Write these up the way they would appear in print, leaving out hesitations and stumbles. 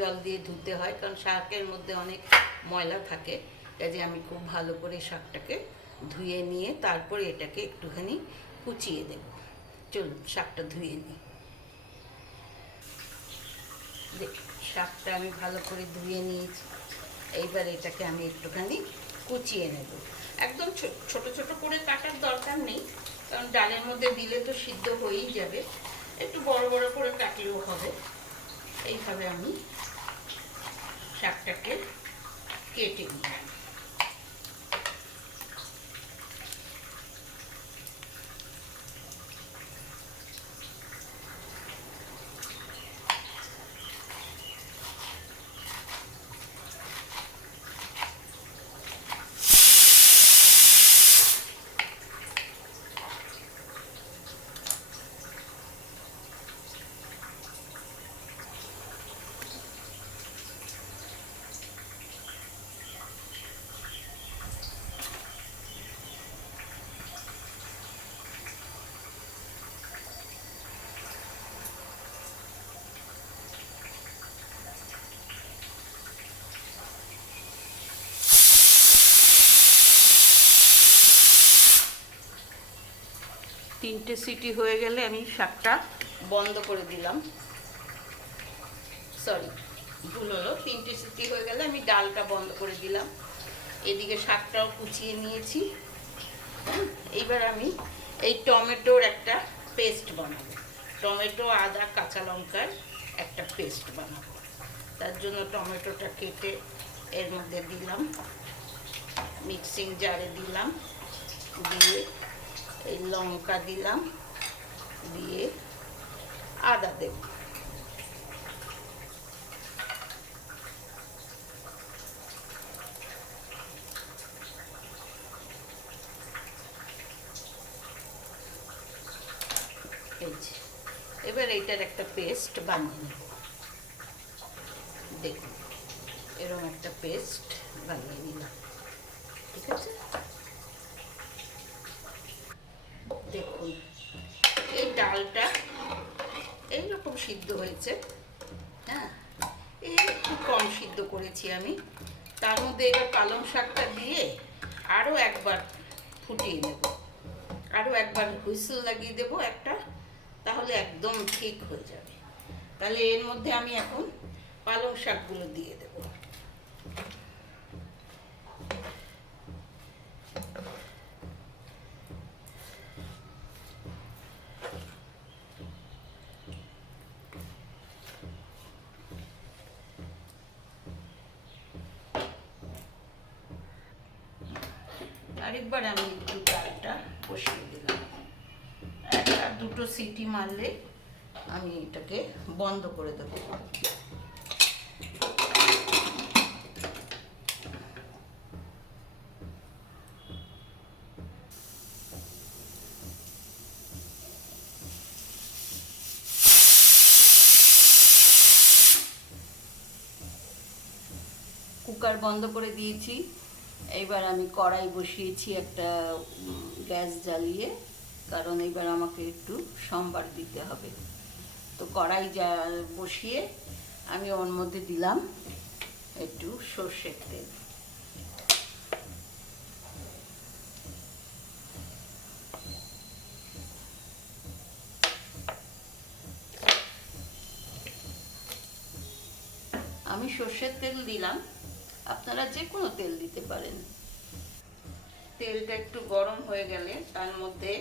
জল দিয়ে ধুতে হয়, কারণ শাকের মধ্যে অনেক ময়লা থাকে। কাজে আমি খুব ভালো করে শাকটাকে ধুয়ে নিয়ে তারপরে এটাকে একটুখানি কুচিয়ে দেব। চলুন শাকটা ধুয়ে নিই। শাকটা আমি ভালো করে ধুয়ে নিয়েছি। এইবার এটাকে আমি একটুখানি কুচিয়ে নেব। একদম ছোট ছোট করে কাটার দরকার নেই, কারণ ডালের মধ্যে দিলে তো সিদ্ধ হয়েই যাবে। একটু বড় বড় করে কাটলেও হবে। এইভাবে আমি শাকটাকে কেটে নিই। 3টে সিটি হয়ে গেলে আমি শাকটা বন্ধ করে দিলাম। সরি, ভুল হলো। 3টে সিটি হয়ে গেলে আমি ডালটা বন্ধ করে দিলাম। এদিকে শাকটাও কুচিয়ে নিয়েছি। এইবার আমি এই টমেটোর একটা পেস্ট বানাবো। টমেটো, আদা, কাঁচা লঙ্কার একটা পেস্ট বানাবো। তার জন্য টমেটোটা কেটে এর মধ্যে দিলাম, মিক্সিং জারে দিলাম, দিয়ে এই লঙ্কা দিলাম, দিয়ে আদা দেব। এবার এইটার একটা পেস্ট বানিয়ে নেব। দেখুন, এরকম একটা পেস্ট বানিয়ে নিলাম। ঠিক আছে, দেখুন এই ডালটা এইরকম সিদ্ধ হয়েছে। হ্যাঁ, একটু কম সিদ্ধ করেছি আমি। তার মধ্যে এবার পালং শাকটা দিয়ে আরও একবার ফুটিয়ে নেব, আরও একবার হুইসেল লাগিয়ে দেব একটা, তাহলে একদম ঠিক হয়ে যাবে। তাহলে এর মধ্যে আমি এখন পালং শাকগুলো দিয়ে দেব। আরেকবার আমি একটু ডালটা বসিয়ে দিলাম। একটা দুটো সিটি মারলে আমি এটাকে বন্ধ করে দেব। কুকার বন্ধ করে দিয়েছি। এইবার আমি কড়াই বসিয়েছি একটা, গ্যাস জ্বালিয়ে, কারণ এবার আমাকে একটু সম্বার দিতে হবে। তো কড়াই বসিয়ে আমি ওর মধ্যে দিলাম একটু সর্ষের তেল। আমি সর্ষের তেল দিলাম, আপনারা যে কোনো তেল দিতে পারেন। তেলটা একটু গরম হয়ে গেলে তার মধ্যে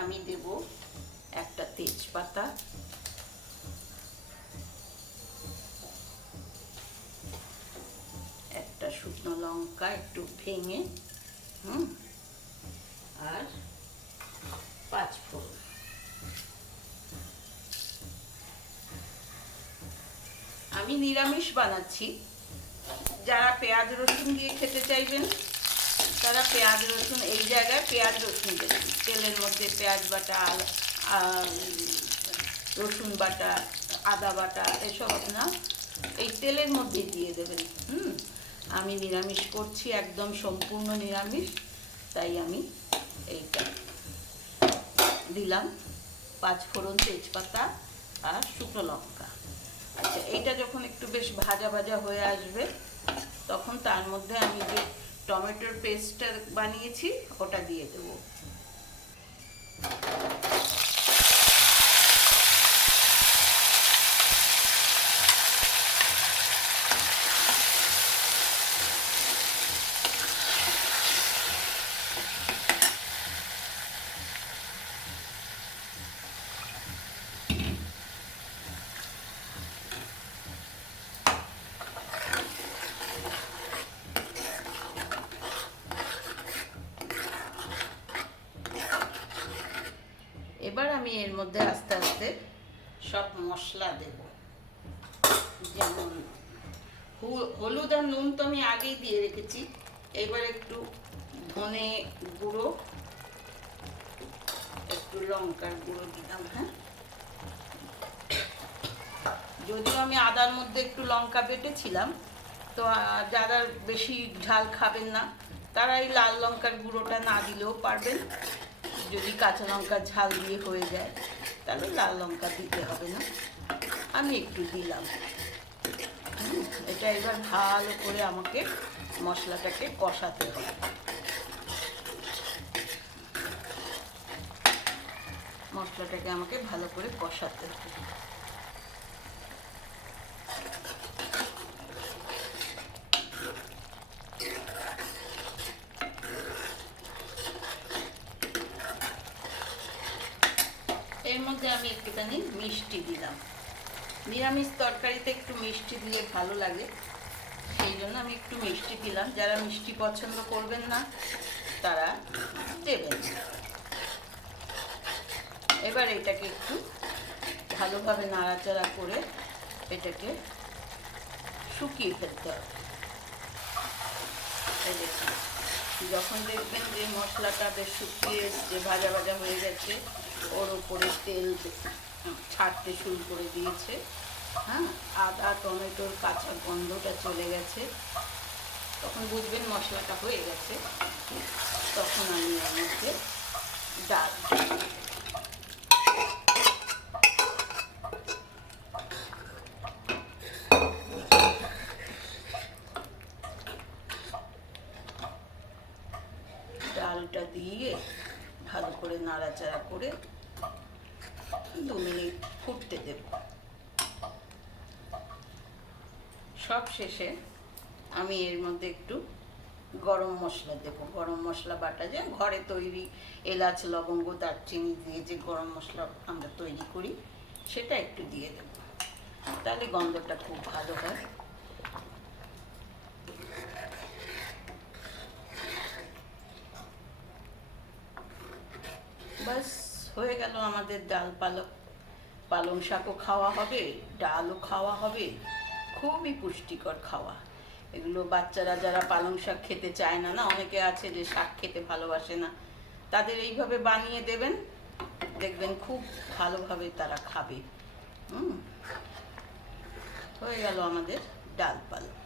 আমি দেব একটা তেজপাতা, একটা শুকনো লঙ্কা একটু ভেঙে, আর 5 ফোড়ন। আমি নিরামিষ বানাচ্ছি। যারা পেঁয়াজ রসুন দিয়ে খেতে চাইবেন তারা পেঁয়াজ রসুন, এই জায়গায় পেঁয়াজ রসুন দেবেন। তেলের মধ্যে পেঁয়াজ বাটা, রসুন বাটা, আদা বাটা এসব আপনার এই তেলের মধ্যে দিয়ে দেবেন। আমি নিরামিষ করছি, একদম সম্পূর্ণ নিরামিষ, তাই আমি এইটা দিলাম। 5 ফোড়ন, তেজপাতা আর শুকনো লঙ্কা। আচ্ছা, এইটা যখন একটু বেশ ভাজা ভাজা হয়ে আসবে তখন তার মধ্যে আমি যে টমেটোর পেস্টটা বানিয়েছি ওটা দিয়ে দেবো। এবার আমি এর মধ্যে আস্তে আস্তে সব মশলা দেব, যেমন হলুদ আর নুন তো আমি আগেই দিয়ে রেখেছি। এবার একটু ধনে গুঁড়ো, একটু লঙ্কার গুঁড়ো দিলাম। হ্যাঁ, যদিও আমি আদার মধ্যে একটু লঙ্কা বেটেছিলাম, তো যারা বেশি ঝাল খাবেন না তারা এই লাল লঙ্কার গুঁড়োটা না দিলেও পারবেন। যদি কাঁচা লঙ্কা ঝাল দিয়ে হয়ে যায় তাহলে লাল লঙ্কা দিতে হবে না, আমি একটু দিলাম। এটা এবার ভালো করে আমাকে মশলাটাকে কষাতে হবে। মশলাটাকে আমাকে ভালো করে কষাতে হবে। এর মধ্যে আমি একটুখানি মিষ্টি দিলাম। নিরামিষ তরকারিতে একটু মিষ্টি দিলে ভালো লাগে, সেই জন্য আমি একটু মিষ্টি দিলাম। যারা মিষ্টি পছন্দ করবেন না তারা দেবেন। এবার এটাকে একটু ভালোভাবে নাড়াচাড়া করে এটাকে শুকিয়ে ফেলতে হবে। এই দেখুন, যখন দেখবেন যে মশলাটা বেশ শুকিয়ে এসছে, ভাজা ভাজা হয়ে গেছে, ওর উপরে তেল ছাড়তে শুরু করে দিয়েছে, হ্যাঁ, আদা টমেটোর কাঁচা গন্ধটা চলে গেছে, তখন বুঝবেন মশলাটা হয়ে গেছে। তখন আমি এর মধ্যে ডাল, ডালটা দিয়ে ভালো করে নাড়াচাড়া করে 2 মিনিট ফুটতে দেব। সব শেষে আমি এর মধ্যে একটু গরম মশলা দেব। গরম মশলা বাটা, যে ঘরে তৈরি এলাচ লবঙ্গ দারচিনি দিয়ে যে গরম মশলা আমরা তৈরি করি সেটা একটু দিয়ে দেব, তাহলে গন্ধটা খুব ভালো হয়। বাস হয়ে গেল আমাদের ডাল পালক। পালং শাকও খাওয়া হবে, ডালও খাওয়া হবে, খুবই পুষ্টিকর খাওয়া। এগুলো বাচ্চারা যারা পালং শাক খেতে চায় না, অনেকে আছে যে শাক খেতে ভালোবাসে না, তাদের এইভাবে বানিয়ে দেবেন, দেখবেন খুব ভালোভাবে তারা খাবে। হয়ে গেল আমাদের ডাল পালক।